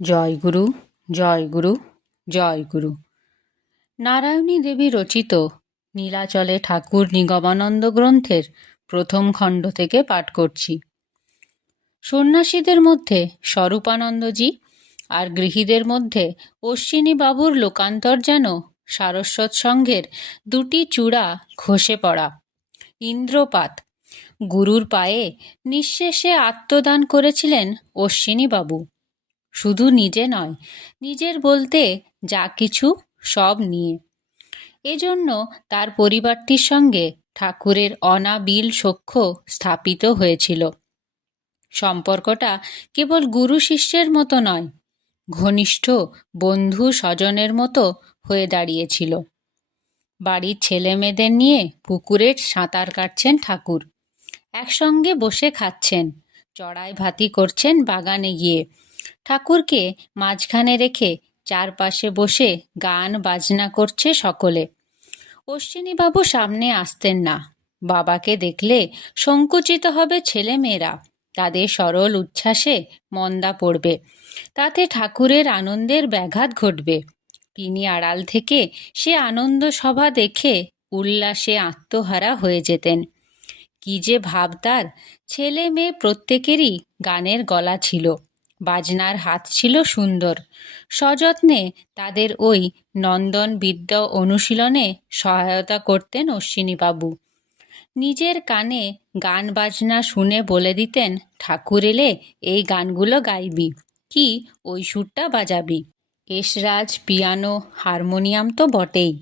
জয় গুরু, জয় গুরু, জয় গুরু। নারায়ণী দেবী রচিত নীলাচলে ঠাকুর নিগমানন্দ গ্রন্থের প্রথম খণ্ড থেকে পাঠ করছি। সন্ন্যাসীদের মধ্যে স্বরূপানন্দজি আর গৃহীদের মধ্যে অশ্বিনী বাবুর লোকান্তর যেন সারস্বত সঙ্ঘের দুটি চূড়া খসে পড়া। ইন্দ্রপাত। গুরুর পায়ে নিঃশেষে আত্মদান করেছিলেন অশ্বিনী বাবু। শুধু নিজে নয়, নিজের বলতে যা কিছু সব নিয়ে। এজন্য তার পরিবারটির সঙ্গে ঠাকুরের অনাবিল সখ্য স্থাপিত হয়েছিল। সম্পর্কটা কেবল গুরু শিষ্যের মতো নয়, ঘনিষ্ঠ বন্ধু স্বজনের মতো হয়ে দাঁড়িয়েছিল। বাড়ির ছেলে মেয়েদের নিয়ে পুকুরে সাঁতার কাটছেন ঠাকুর, একসঙ্গে বসে খাচ্ছেন, চড়াই ভাতি করছেন বাগানে গিয়ে। ঠাকুরকে মাঝখানে রেখে চারপাশে বসে গান বাজনা করছে সকলে। অশ্বিনীবাবু সামনে আসতেন না। বাবাকে দেখলে সংকুচিত হবে ছেলে মেয়েরা, তাদের সরল উচ্ছ্বাসে মন্দা পড়বে, তাতে ঠাকুরের আনন্দের ব্যাঘাত ঘটবে। তিনি আড়াল থেকে সে আনন্দ সভা দেখে উল্লাসে আত্মহারা হয়ে যেতেন। কি যে ভাব তার! ছেলে মেয়ে প্রত্যেকেরই গানের গলা ছিল, বাজনার হাত ছিল সুন্দর। সযত্নে তাদের ওই নন্দন বিদ্যা অনুশীলনে সহায়তা করতেন অশ্বিনীবাবু। নিজের কানে গান বাজনা শুনে বলে দিতেন, ঠাকুর এলে এই গানগুলো গাইবি, কি ওই সুরটা বাজাবি। এসরাজ, পিয়ানো, হারমোনিয়াম তো বটেই।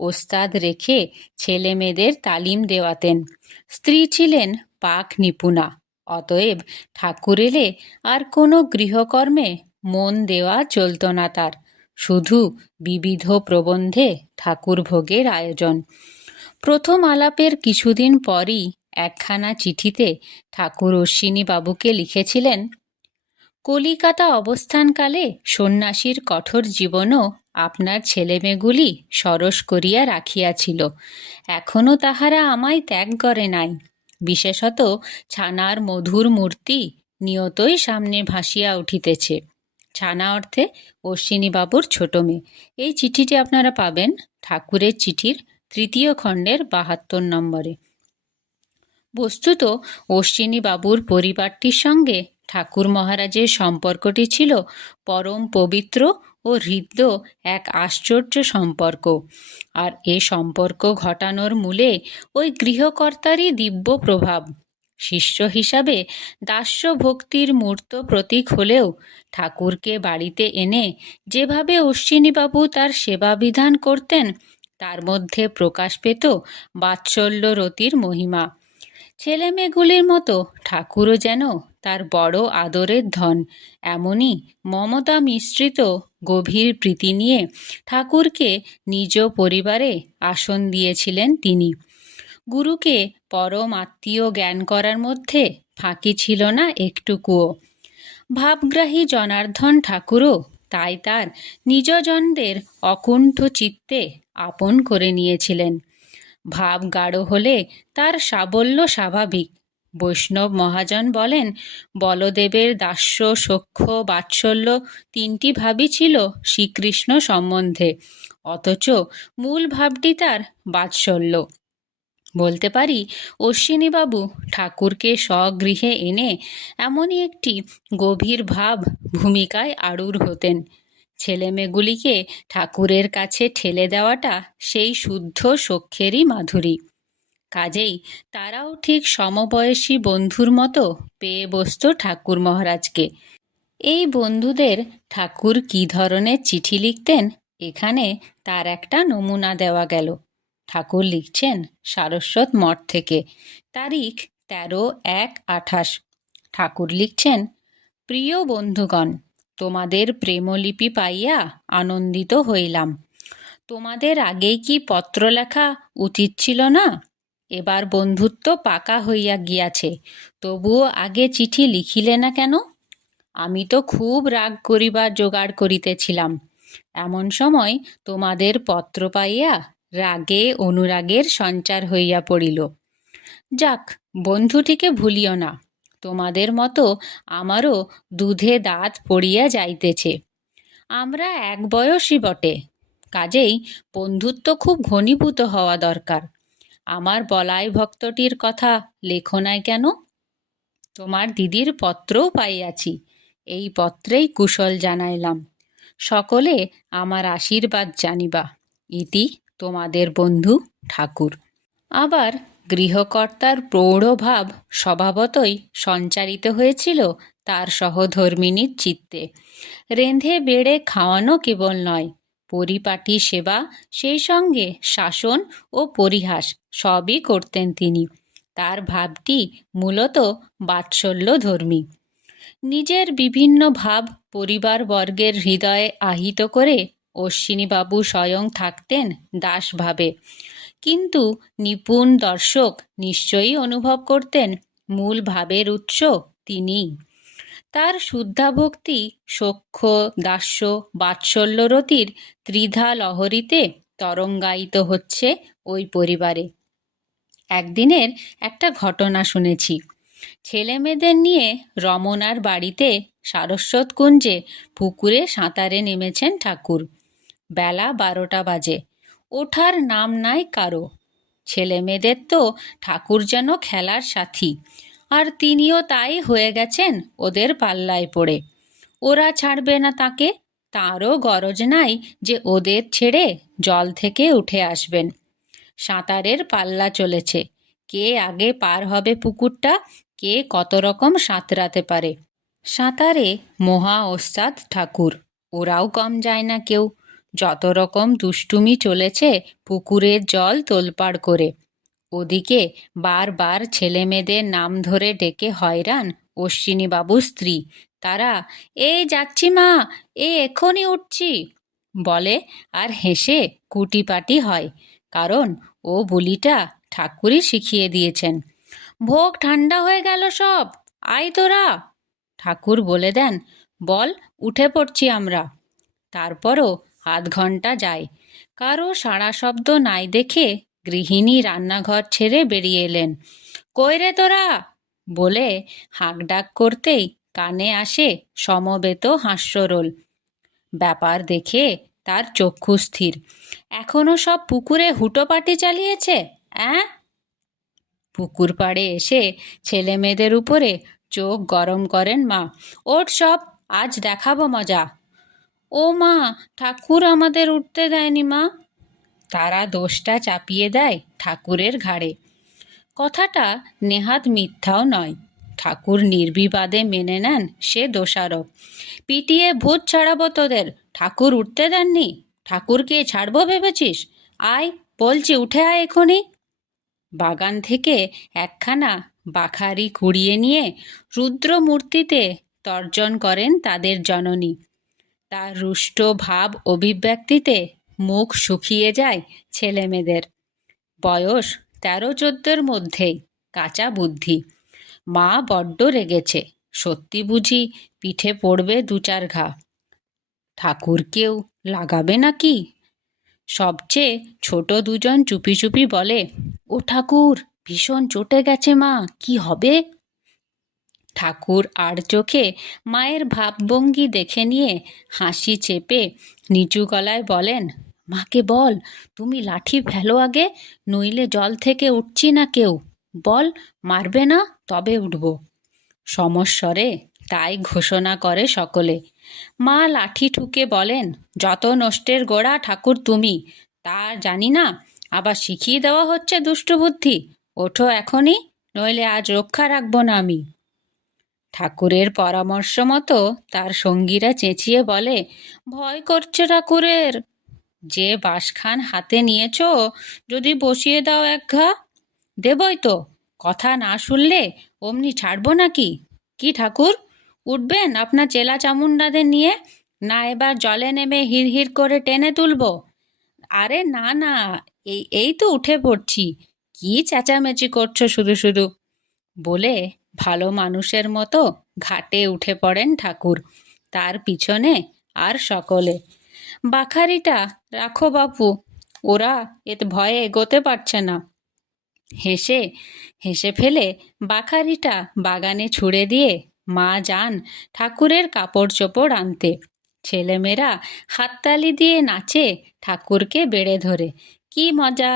ওস্তাদ রেখে ছেলে মেয়েদের তালিম দেওয়াতেন। স্ত্রী ছিলেন পাক নিপুণা। অতএব ঠাকুর এলে আর কোনো গৃহকর্মে মন দেওয়া চলত না তার, শুধু বিবিধ প্রবন্ধে ঠাকুর ভোগের আয়োজন। প্রথম আলাপের কিছুদিন পরই একখানা চিঠিতে ঠাকুর অশ্বিনী বাবুকে লিখেছিলেন, কলিকাতা অবস্থানকালে সন্ন্যাসীর কঠোর জীবনও আপনার ছেলেমেয়েগুলি সরস করিয়া রাখিয়াছিল। এখনও তাহারা আমায় ত্যাগ করে নাই। বিশেষত ছানার মধুর মূর্তি নিয়তই সামনে ভাসিয়া উঠিতেছে। ছানা অর্থে অশ্বিনীবাবুর ছোট মেয়ে। এই চিঠিটি আপনারা পাবেন ঠাকুরের চিঠির 3য় খণ্ডের 72 নম্বরে। বস্তুত অশ্বিনীবাবুর পরিবারটির সঙ্গে ঠাকুর মহারাজের সম্পর্কটি ছিল পরম পবিত্র ও হৃদ্য এক আশ্চর্য সম্পর্ক। আর এ সম্পর্ক ঘটানোর মূলে ওই গৃহকর্তারই দিব্য প্রভাব। শিষ্য হিসাবে দাস্য ভক্তির মূর্ত প্রতীক হলেও ঠাকুরকে বাড়িতে এনে যেভাবে অশ্বিনীবাবু তার সেবা বিধান করতেন, তার মধ্যে প্রকাশ পেত বাৎসল্যরতির মহিমা। ছেলেমেয়েগুলির মতো ঠাকুরও যেন তার বড় আদরের ধন। এমনই মমতা মিশ্রিত গভীর প্রীতি নিয়ে ঠাকুরকে নিজ পরিবারে আসন দিয়েছিলেন তিনি। গুরুকে পরম আত্মীয় জ্ঞান করার মধ্যে ফাঁকি ছিল না একটুকুও। ভাবগ্রাহী জনার্দন ঠাকুরও তাই তার নিজজনদের অকুণ্ঠ চিত্তে আপন করে নিয়েছিলেন। ভাব গাঢ় হলে তার সাবল্য স্বাভাবিক। বৈষ্ণব মহাজন বলেন, বলদেবের দাস্য, সখ্য, বাৎসল্য 3টি ভাবই ছিল শ্রীকৃষ্ণ সম্বন্ধে, অথচ মূল ভাবটি তার বাৎসল্য। বলতে পারি অশ্বিনীবাবু ঠাকুরকে স্বগৃহে এনে এমনই একটি গভীর ভাব ভূমিকায় আড়ুর হতেন। ছেলেমেয়েগুলিকে ঠাকুরের কাছে ঠেলে দেওয়াটা সেই শুদ্ধ সখ্যেরই মাধুরী। কাজেই তারাও ঠিক সমবয়সী বন্ধুর মতো পেয়ে বসত ঠাকুর মহারাজকে। এই বন্ধুদের ঠাকুর কী ধরনের চিঠি লিখতেন, এখানে তার একটা নমুনা দেওয়া গেল। ঠাকুর লিখছেন সারস্বত মঠ থেকে, তারিখ 13/1/28। ঠাকুর লিখছেন, প্রিয় বন্ধুগণ, তোমাদের প্রেমলিপি পাইয়া আনন্দিত হইলাম। তোমাদের আগেই কি পত্র লেখা উচিত ছিল না? এবার বন্ধুত্ব পাকা হইয়া গিয়াছে, তবুও আগে চিঠি লিখিলে না কেন? আমি তো খুব রাগ করিবার জোগাড় করিতেছিলাম। এমন সময় তোমাদের পত্র পাইয়া রাগে অনুরাগের সঞ্চার হইয়া পড়িল। যাক, বন্ধুটিকে ভুলিও না। তোমাদের মতো আমারও দুধে দাঁত পড়িয়া যাইতেছে। আমরা এক বয়সী বটে, কাজেই বন্ধুত্ব খুব ঘনীভূত হওয়া দরকার। আমার বলাই ভক্তটির কথা লেখো নাই কেন? তোমার দিদির পত্রও পাইয়াছি, এই পত্রেই কুশল জানাইলাম। সকলে আমার আশীর্বাদ জানিবা। ইতি তোমাদের বন্ধু ঠাকুর। আবার গৃহকর্তার প্রৌঢ়ভাব স্বভাবতই সঞ্চারিত হয়েছিল তার সহধর্মিণীর চিত্তে। রেঁধে বেড়ে খাওয়ানো কেবল নয়, পরিপাটি সেবা, সেই সঙ্গে শাসন ও পরিহাস সবই করতেন তিনি। তার ভাবটি মূলত বাৎসল্যধর্মী। নিজের বিভিন্ন ভাব পরিবারবর্গের হৃদয়ে আহিত করে অশ্বিনীবাবু স্বয়ং থাকতেন দাসভাবে, কিন্তু নিপুণ দর্শক নিশ্চয়ই অনুভব করতেন মূল ভাবের উৎস তিনিই। তার শুদ্ধাভক্তি, সখ্য, দাস্য, বাৎসল্যরতির ত্রিধা লহরীতে তরঙ্গায়িত হচ্ছে ওই পরিবারে। একদিনের একটা ঘটনা শুনেছি। ছেলেমেয়েদের নিয়ে রমনার বাড়িতে সারস্বত কুঞ্জে পুকুরে সাঁতারে নেমেছেন ঠাকুর। বেলা 12টা বাজে, ওঠার নাম নাই কারো। ছেলেমেয়েদের তো ঠাকুর যেন খেলার সাথী, আর তিনিও তাই হয়ে গেছেন ওদের পাল্লায় পড়ে। ওরা ছাড়বে না তাকে, তাঁরও গরজ নাই যে ওদের ছেড়ে জল থেকে উঠে আসবেন। সাঁতারের পাল্লা চলেছে, কে আগে পার হবে পুকুরটা, কে কত রকম সাঁতরাতে পারে। সাঁতারে মহা ওস্তাদ ঠাকুর, ওরাও কম যায় না কেউ। যত রকম দুষ্টুমি চলেছে পুকুরের জল তোলপাড় করে। ওদিকে বারবার ছেলেমেয়েদের নাম ধরে ডেকে হয়রান অশ্বিনীবাবুর স্ত্রী। তারা এই যাচ্ছি মা, এই এক্ষুনি উঠছি বলে আর হেসে কুটিপাটি হয়, কারণ ও বুলিটা ঠাকুরই শিখিয়ে দিয়েছেন। ভোগ ঠান্ডা হয়ে গেল সব, আয় তোরা। ঠাকুর বলে দেন, বল উঠে পড়ছি আমরা। তারপরও আধ ঘন্টা যায়, কারো সাড়া শব্দ নাই দেখে গৃহিণী রান্নাঘর ছেড়ে বেরিয়ে এলেন। কই রে তোরা বলে হাঁকডাক করতেই কানে আসে সমবেত হাস্যরোল। ব্যাপার দেখে তার চক্ষু স্থির। এখনো সব পুকুরে হুটোপাটি চালিয়েছে, অ্যাঁ? পুকুর পাড়ে এসে ছেলে মেয়েদের উপরে চোখ গরম করেন মা। ওঠ সব, আজ দেখাবো মজা। ও মা, ঠাকুর আমাদের উঠতে দেয়নি মা। তারা দোষটা চাপিয়ে দেয় ঠাকুরের ঘাড়ে। কথাটা নেহাত মিথ্যাও নয়। ঠাকুর নির্বিবাদে মেনে নেন সে দোষারোপ। পিটিয়ে ভূত ছাড়াবো তোদের, ঠাকুর উঠতে দেননি, ঠাকুরকে ছাড়বো ভেবেছিস? আয় বলছি, উঠে আয় এখনই। বাগান থেকে একখানা বাখারি কুড়িয়ে নিয়ে রুদ্র মূর্তিতে তর্জন করেন তাদের জননী। তার রুষ্ট ভাব অভিব্যক্তিতে মুখ শুকিয়ে যায় ছেলেমেয়েদের। বয়স 13-14 মধ্যেই, কাঁচা বুদ্ধি। মা বড্ড রেগেছে, সত্যি বুঝি পিঠে পড়বে 2-4 ঘা। ঠাকুরকেও লাগাবে নাকি? সবচেয়ে ছোট দুজন চুপি চুপি বলে, ও ঠাকুর, ভীষণ চটে গেছে মা, কি হবে? ঠাকুর আর চোখে মায়ের ভাবভঙ্গি দেখে নিয়ে হাসি চেপে নিচু গলায় বলেন, মাকে বল তুমি লাঠি ফেলো আগে, নইলে জল থেকে উঠছি না কেউ। বল মারবে না, তবে উঠব। সমস্বরে তাই ঘোষণা করে সকলে। মা লাঠি ঠুকে বলেন, যত নষ্টের গোড়া ঠাকুর তুমি, তা জানি না, আবার শিখিয়ে দেওয়া হচ্ছে দুষ্টু বুদ্ধি। ওঠো এখনই, নইলে আজ রক্ষা রাখবো না আমি। ঠাকুরের পরামর্শ মতো তার সঙ্গীরা চেঁচিয়ে বলে, ভয় করছে ঠাকুরের। যে বাঁশখান হাতে নিয়েছ, যদি বসিয়ে দাও এক ঘা। দেবই তো, কথা না শুনলে অমনি ছাড়বো নাকি? কি ঠাকুর, উঠবেন আপনার চেলা চামুন্ডাদের নিয়ে, না এবার জলে নেমে হিড় করে টেনে তুলবো? আরে না না, এই তো উঠে পড়ছি, কি চেঁচামেচি করছো শুধু শুধু বলে ভালো মানুষের মতো ঘাটে উঠে পড়েন ঠাকুর, তার পিছনে আর সকলে। বাখারিটা রাখো বাপু, ওরা এতে ভয়ে এগোতে পারছে না। হেসে হেসে ফেলে বাখারিটা বাগানে ছুঁড়ে দিয়ে মা যান ঠাকুরের কাপড় চোপড় আনতে। ছেলেমেয়েরা হাততালি দিয়ে নাচে, ঠাকুরকে বেড়ে ধরে। কি মজা!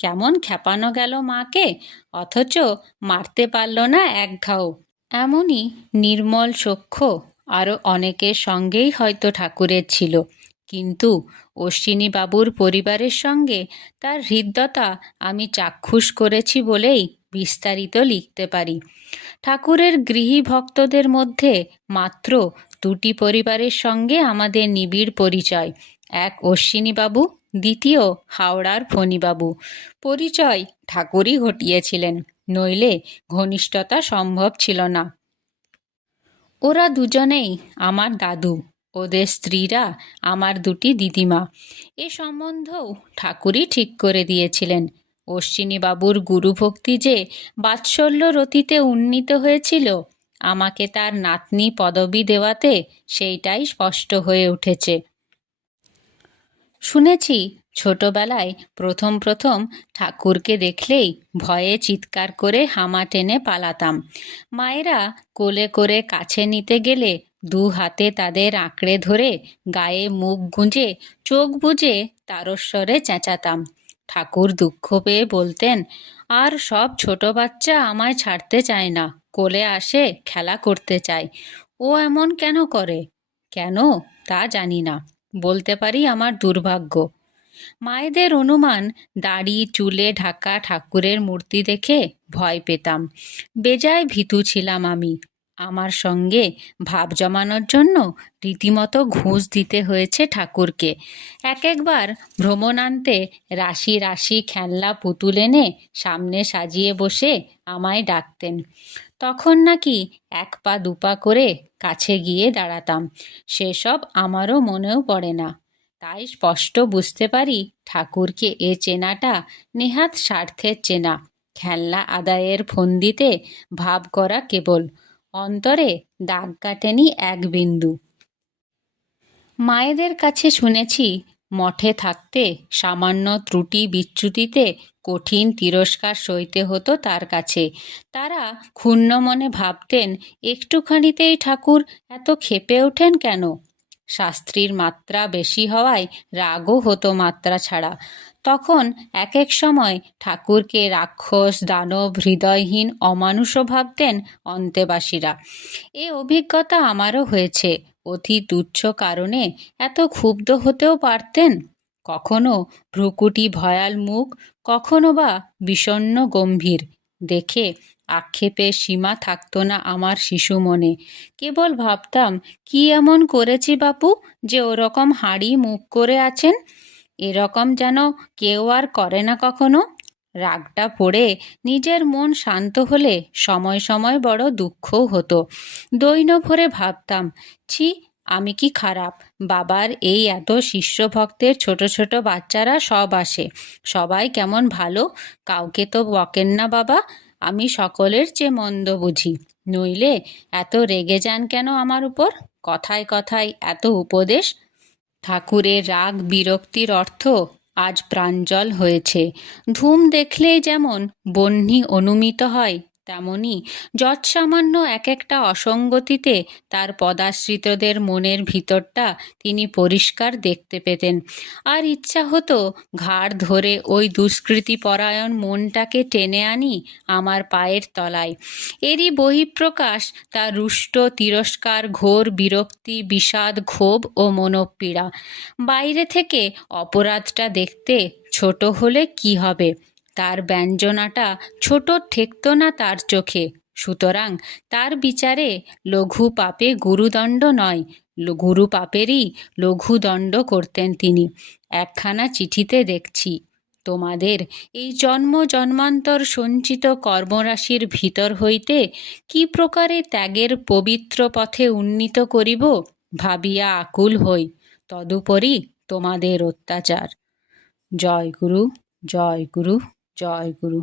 কেমন খেপানো গেল মাকে, অথচ মারতে পারল না এক ঘাও। এমনই নির্মল চক্ষু আরও অনেকের সঙ্গেই হয়তো ঠাকুরের ছিল, কিন্তু অশ্বিনীবাবুর পরিবারের সঙ্গে তার হৃদ্যতা আমি চাক্ষুষ করেছি বলেই বিস্তারিত লিখতে পারি। ঠাকুরের গৃহী ভক্তদের মধ্যে মাত্র দুটি পরিবারের সঙ্গে আমাদের নিবিড় পরিচয়, এক অশ্বিনীবাবু, দ্বিতীয় হাওড়ার ফণীবাবু। পরিচয় ঠাকুরই ঘটিয়েছিলেন, নইলে ঘনিষ্ঠতা সম্ভব ছিল না। ওরা দুজনেই আমার দাদু, ওদের স্ত্রীরা আমার দুটি দিদিমা। এ সম্বন্ধও ঠাকুরই ঠিক করে দিয়েছিলেন। অশ্বিনীবাবুর গুরুভক্তি যে বাৎসল্য রতিতে উন্নীত হয়েছিল, আমাকে তার নাতনি পদবি দেওয়াতে সেইটাই স্পষ্ট হয়ে উঠেছে। শুনেছি ছোটবেলায় প্রথম প্রথম ঠাকুরকে দেখলেই ভয়ে চিৎকার করে হামা টেনে পালাতাম। মায়েরা কোলে করে কাছে নিতে গেলে দু হাতে তাদের আঁকড়ে ধরে গায়ে মুখ গুঁজে চোখ বুজে তারস্বরে চেঁচাতাম। ঠাকুর দুঃখ পেয়ে বলতেন, আর সব ছোট বাচ্চা আমায় ছাড়তে চায় না, কোলে আসে খেলা করতে চায়। ও এমন কেন করে? কেন তা জানি না, বলতে পারি আমার দুর্ভাগ্য। মায়েদের অনুমান দাড়ি চুলে ঢাকা ঠাকুরের মূর্তি দেখে ভয় পেতাম। বেজায় ভীতু ছিলাম আমি। আমার সঙ্গে ভাব জমানোর জন্য রীতিমতো ঘুষ দিতে হয়েছে ঠাকুরকে। এক একবার ভ্রমণান্তে রাশি রাশি খেলনা পুতুল এনে সামনে সাজিয়ে বসে আমায় ডাকতেন। তখন নাকি এক পা দুপা করে কাছে গিয়ে দাঁড়াতাম। সেসব আমারও মনেও পড়ে না। তাই স্পষ্ট বুঝতে পারি ঠাকুরকে এ চেনাটা নেহাত স্বার্থের চেনা, খেলনা আদায়ের ফন্দিতে ভাব করা কেবল, অন্তরে দাগ কাটেনি এক বিন্দু। মায়েদের কাছে শুনেছি মঠে থাকতে সামান্য ত্রুটি বিচ্যুতিতে কঠিন তিরস্কার সইতে হতো তার কাছে। তারা ক্ষুণ্ণ মনে ভাবতেন, একটুখানিতেই ঠাকুর এত ক্ষেপে ওঠেন কেন? শাস্ত্রীর মাত্রা বেশি হওয়ায় রাগও হতো মাত্রা ছাড়া। তখন এক এক সময় ঠাকুরকে রাক্ষস দানব হৃদয়হীন অমানুষও ভাবতেন অন্তেবাসীরা। এ অভিজ্ঞতা আমারও হয়েছে। অতি তুচ্ছ কারণে এত ক্ষুব্ধ হতেও পারতেন। কখনো ভ্রুকুটি ভয়াল মুখ, কখনো বা বিষণ্ণ গম্ভীর। দেখে আক্ষেপের সীমা থাকতো না আমার শিশু মনে। কেবল ভাবতাম, কি এমন করেছি বাপু যে ওরকম হাঁড়ি মুখ করে আছেন? এরকম যেন কেউ আর করে না কখনো। রাগটা পড়ে নিজের মন শান্ত হলে সময় সময় বড় দুঃখও হতো। দৈন ভরে ভাবতাম, ছি, আমি কি খারাপ! বাবার এই এত শিষ্য ভক্তের ছোট ছোট বাচ্চারা সব আসে, সবাই কেমন ভালো, কাউকে তো বকেন না বাবা। আমি সকলের চেয়ে মন্দ বুঝি, নইলে এত রেগে যান কেন আমার উপর? কথায় কথায় এত উপদেশ। ঠাকুরের রাগ বিরক্তির অর্থ আজ প্রাঞ্জল হয়েছে। ধূম দেখলেই যেমন বহ্নি অনুমিত হয়, তেমনি যৎসামান্য এক একটা অসঙ্গতিতে তার পদাশ্রিতদের মনের ভিতরটা তিনি পরিষ্কার দেখতে পেতেন। আর ইচ্ছা হতো ঘাড় ধরে ওই দুষ্কৃতিপরায়ণ মনটাকে টেনে আনি আমার পায়ের তলায়। এরই বহিঃপ্রকাশ তার রুষ্ট তিরস্কার, ঘোর বিরক্তি, বিষাদ, ক্ষোভ ও মনোপীড়া। বাইরে থেকে অপরাধটা দেখতে ছোট হলে কি হবে, তার ব্যঞ্জনাটা ছোট ঠেকত না তার চোখে। সুতরাং তার বিচারে লঘু পাপে গুরুদণ্ড নয়, গুরু পাপেরই লঘুদণ্ড করতেন তিনি। একখানা চিঠিতে দেখছি, তোমাদের এই জন্ম জন্মান্তর সঞ্চিত কর্মরাশির ভিতর হইতে কি প্রকারে ত্যাগের পবিত্র পথে উন্নীত করিব ভাবিয়া আকুল হই, তদুপরি তোমাদের অত্যাচার। জয় গুরু, জয় গুরু, জয় গুরু।